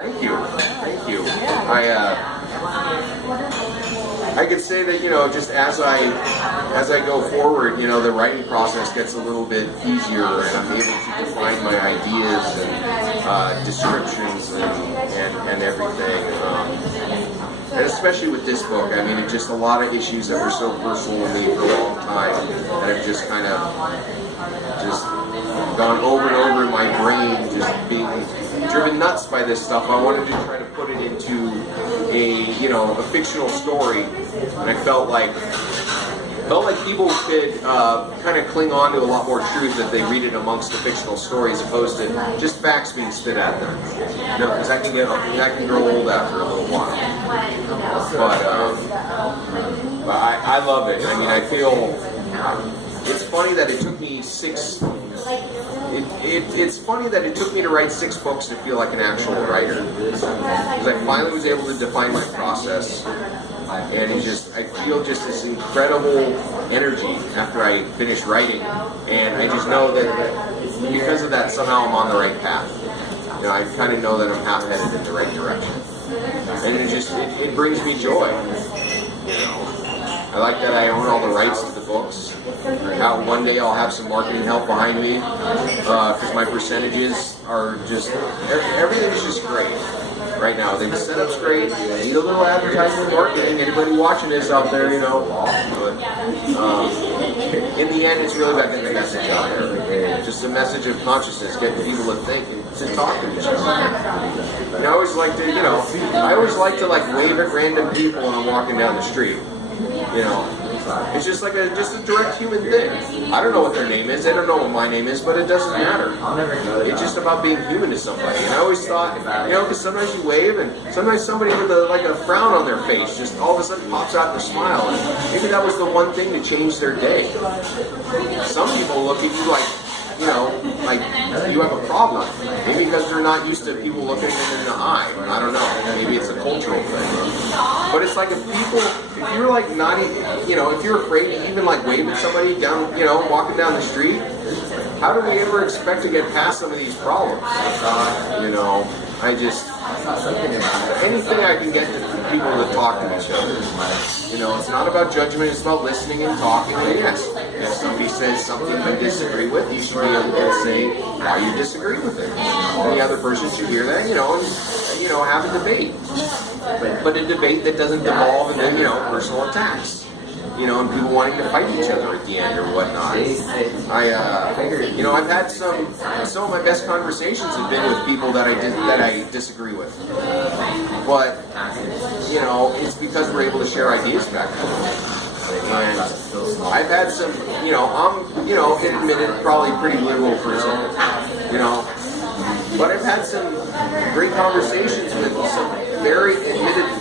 Thank you. Thank you. I could say that, just as I go forward, the writing process gets a little bit easier, and I'm able to define my ideas and descriptions and everything. And especially with this book, I mean, it's just a lot of issues that were so personal to me for a long time that have just kind of gone over and over in my brain, just being driven nuts by this stuff. I wanted to try to put it into a fictional story, and I felt like people could kind of cling on to a lot more truth if they read it amongst the fictional story as opposed to just facts being spit at them. Because that can grow old after a little while. But I love it. I mean, I feel it's funny that it took me It's funny that it took me to write 6 books to feel like an actual writer, because I finally was able to define my process, and I feel just this incredible energy after I finish writing, and I just know that because of that somehow I'm on the right path. I kind of know that I'm half-headed in the right direction, and it brings me joy. I like that I own all the rights to the books. How one day I'll have some marketing help behind me, because my percentages are just, everything's just great right now. The setup's great. I need a little advertising, marketing. Anybody watching this out there, But in the end, it's really about getting the message out there. Just a message of consciousness, getting people to think and to talk to each other. And I always like to wave at random people when I'm walking down the street. It's just like a direct human thing. I don't know what their name is. They don't know what my name is, but it doesn't matter. It's just about being human to somebody. And I always thought, because sometimes you wave, and sometimes somebody with a frown on their face just all of a sudden pops out and smile. And maybe that was the one thing to change their day. Some people look at you like you have a problem. Maybe because they're not used to people looking them in the eye. I don't know. Maybe it's a cultural thing. But it's like if you're like not even, if you're afraid to even wave at somebody down, walking down the street, how do we ever expect to get past some of these problems? Anything I can get people to talk to each other. It's not about judgment, it's about listening and talking. And yes, if somebody says something you disagree with, you should be able to say why you disagree with it. And the other person should hear that, and have a debate. But a debate that doesn't devolve into, personal attacks. And people wanting to fight each other at the end or whatnot. I've had some of my best conversations have been with people that I disagree with. But, it's because we're able to share ideas back then. And I've had some, I'm, admitted, probably pretty liberal person, but I've had some great conversations with some very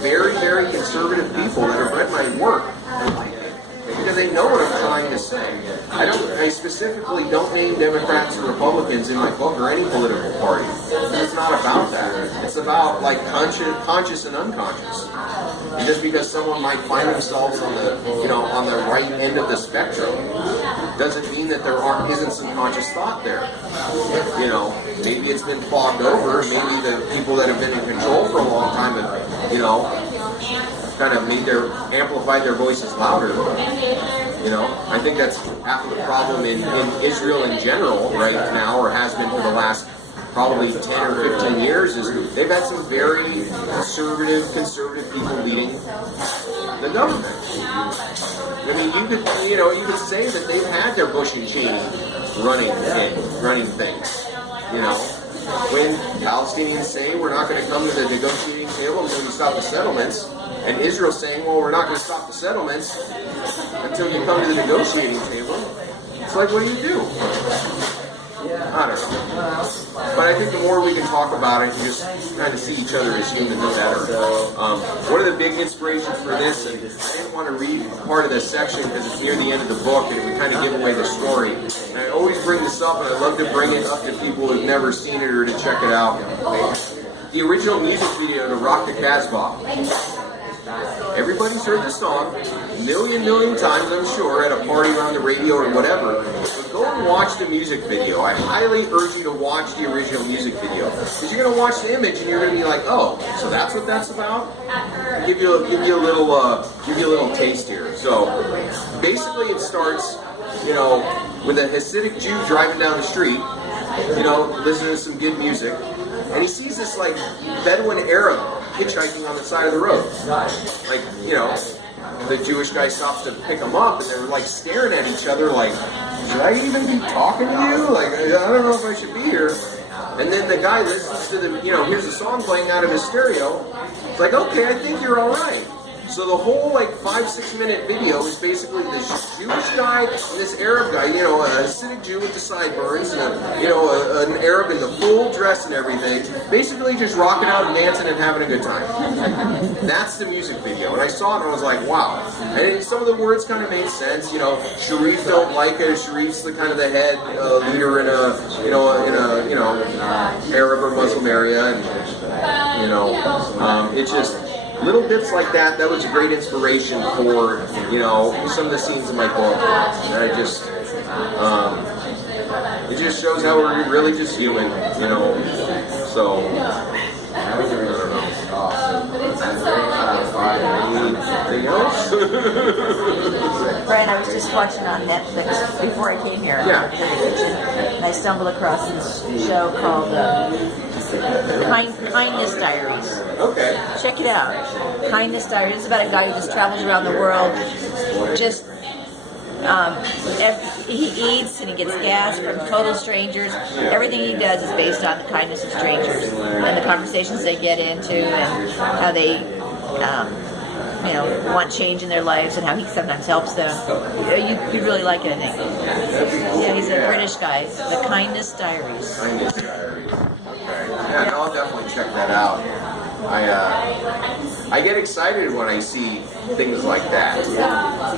very conservative people that have read my work. Because they know what I'm trying to say. I specifically don't name Democrats or Republicans in my book or any political party. It's not about that. It's about conscious and unconscious. And just because someone might find themselves on the right end of the spectrum doesn't mean that there isn't some conscious thought there. Maybe it's been clogged over. Maybe the people that have been in control for a long time have, kind of amplified their voices louder. I think that's half of the problem in Israel in general right now, or has been for the last probably 10 or 15 years, is they've had some very conservative people leading the government. I mean, you could say that they've had their Bush and Cheney running things. When Palestinians say we're not going to come to the negotiating table until we stop the settlements, and Israel saying, well, we're not going to stop the settlements until you come to the negotiating table, it's like, what do? I don't know. But I think the more we can talk about it and just kind of see each other as humans, the better. One of the big inspirations for this, and I didn't want to read part of this section because it's near the end of the book and it would kind of give away the story. And I always bring this up, and I love to bring it up to people who've never seen it or to check it out. The original music video to Rock the Casbah. Everybody's heard the song a million times, I'm sure, at a party or on the radio or whatever. But go and watch the music video. I highly urge you to watch the original music video. Because you're going to watch the image and you're going to be like, oh, so that's what that's about? Give you a little taste here. So basically it starts, with a Hasidic Jew driving down the street, listening to some good music, and he sees this like Bedouin Arab hitchhiking on the side of the road. Like, the Jewish guy stops to pick him up, and they're like staring at each other like, should I even be talking to you? Like, I don't know if I should be here. And then the guy listens to here's a song playing out of his stereo. It's like, okay, I think you're all right. So the whole 5-6 minute video is basically this Jewish guy and this Arab guy, a Hasidic Jew with the sideburns, and an Arab in the full dress and everything, basically just rocking out and dancing and having a good time. That's the music video, and I saw it and I was like, wow. And some of the words kind of made sense. Sharif don't like it. Sharif's the kind of the head leader in a Arab or Muslim area, and it's just. Little bits like that was a great inspiration for, some of the scenes in my book. And it just shows how we're really just human, so, I don't know. Anything else? Brian, I was just watching on Netflix before I came here. Yeah. And I stumbled across this show called Kindness Diaries. Okay. Check it out. Kindness Diaries. It's about a guy who just travels around the world. Just he eats and he gets gas from total strangers. Everything he does is based on the kindness of strangers and the conversations they get into and how they want change in their lives and how he sometimes helps them. You'd really like it, I think. Yeah, he's a British guy. The Kindness Diaries. Kindness Diaries. Okay. Yeah, no, I'll definitely check that out. I get excited when I see things like that,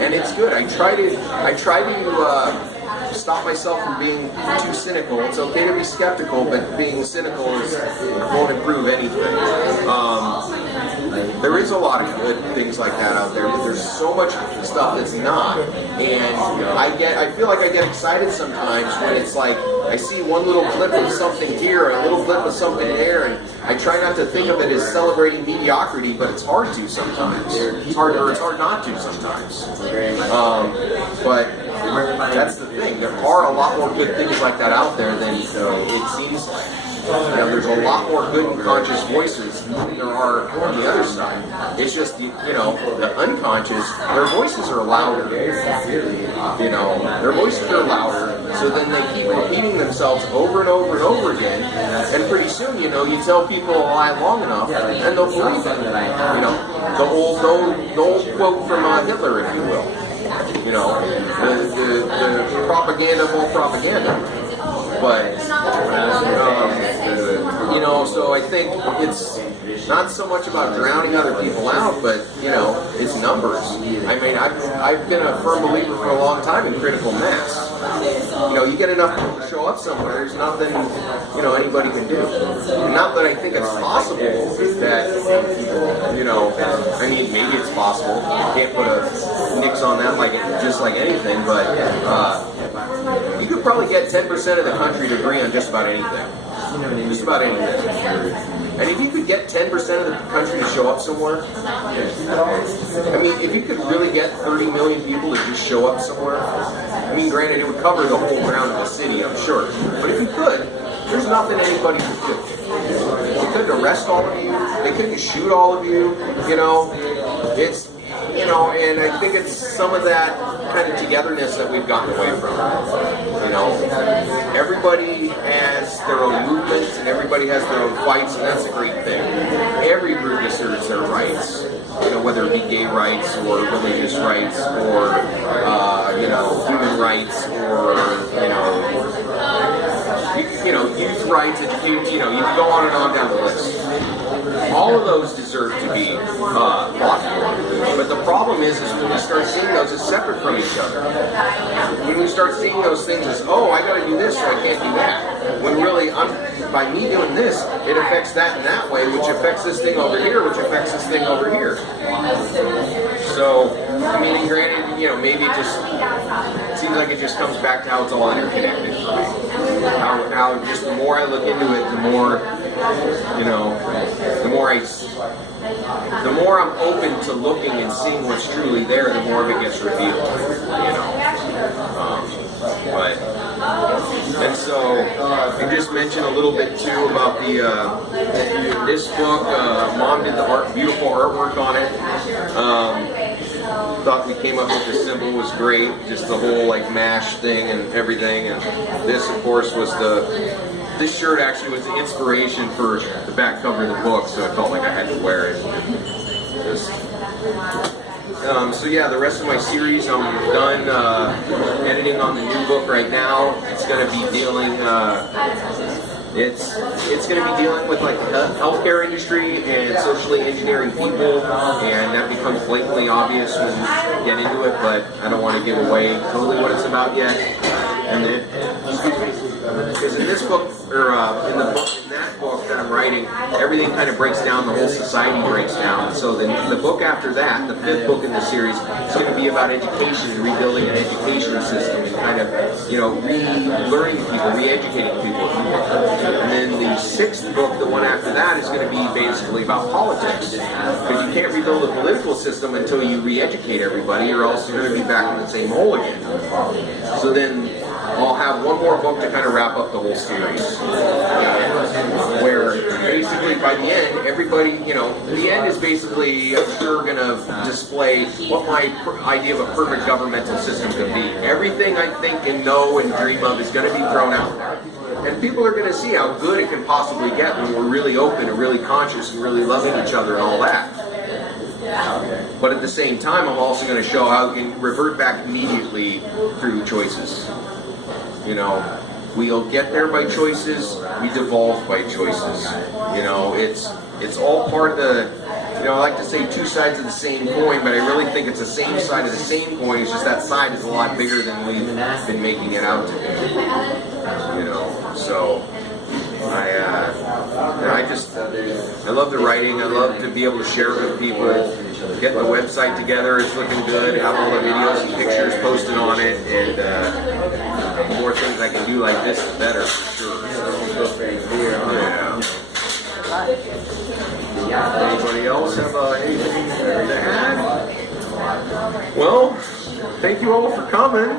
and it's good. I try to stop myself from being too cynical. It's okay to be skeptical, but being cynical won't improve anything. There is a lot of good things like that out there, but there's so much stuff that's not. And I feel like I get excited sometimes when it's like I see one little clip of something here, a little clip of something there, and I try not to think of it as celebrating mediocrity, but it's hard to sometimes. It's hard not to sometimes. But that's the thing. There are a lot more good things like that out there than it seems like. There's a lot more good and conscious voices than there are on the other side. It's just, the unconscious, their voices are louder. Their voices are louder, so then they keep repeating themselves over and over and over again, and pretty soon, you tell people a lie long enough, and they'll believe it. The old quote from Hitler, if you will. The propaganda of all propaganda. But, so I think it's not so much about drowning other people out, but, it's numbers. I mean, I've been a firm believer for a long time in critical mass. You get enough people to show up somewhere, there's nothing, anybody can do. Not that I think it's possible that, maybe it's possible. You can't put a nix on that just like anything, but you could probably get 10% of the country to agree on just about anything. Just about anything. And if you could get 10% of the country to show up somewhere, if you could really get 30 million people to just show up somewhere, granted, it would cover the whole ground of the city, I'm sure. But if you could, there's nothing anybody could do. They couldn't arrest all of you. They couldn't shoot all of you. It's, and I think it's some of that kind of togetherness that we've gotten away from. Everybody has their own movements and everybody has their own fights, and that's a great thing. Every group asserts their rights, whether it be gay rights or religious rights or, human rights or, youth rights, education, you can go on and on down the list. All of those deserve to be fought for. But the problem is when we start seeing those as separate from each other. When we start seeing those things as, oh, I got to do this, so I can't do that. When really, by me doing this, it affects that in that way, which affects this thing over here, which affects this thing over here. So, I mean, granted, you know, maybe it just seems like it just comes back to how it's all interconnected for me. How just the more I look into it, the more, you know, the more I'm open to looking and seeing what's truly there, the more of it gets revealed, you know. And so, I just mentioned a little bit too about this book. Mom did the beautiful artwork on it. Thought we came up with the symbol was great, just the whole like MASH thing and everything. And this, of course, was this shirt actually was the inspiration for the back cover of the book, so I felt like I had to wear it. So yeah, the rest of my series, I'm done editing on the new book right now. It's going to be dealing, it's going to be dealing with like the healthcare industry and socially engineering people, and that becomes blatantly obvious when you get into it. But I don't want to give away totally what it's about yet. And then, because in this book, or in that book that I'm writing, everything kind of breaks down, the whole society breaks down. So the book after that, the 5th book in the series, is going to be about education and rebuilding an education system and kind of, you know, learning people, re-educating people. And then the 6th book, the one after that, is going to be basically about politics. Because you can't rebuild a political system until you re-educate everybody, or else you're going to be back in the same hole again. So then I'll have one more book to kind of wrap up the whole series, where basically by the end, everybody, you know, the end is basically, I'm sure, going to display what my idea of a perfect governmental system could be. Everything I think and know and dream of is going to be thrown out there. And people are going to see how good it can possibly get when we're really open and really conscious and really loving each other and all that. But at the same time, I'm also going to show how we can revert back immediately through choices. You know, we'll get there by choices, we devolve by choices. You know, it's all part of the, you know, I like to say two sides of the same coin, but I really think it's the same side of the same coin. It's just that side is a lot bigger than we've been making it out to be. You know, so I love the writing. I love to be able to share it with people. Get the website together. It's looking good. Have all the videos and pictures posted on it, and the more things I can do like this, the better, for sure. So, yeah. Anybody else have anything to add? Well, thank you all for coming.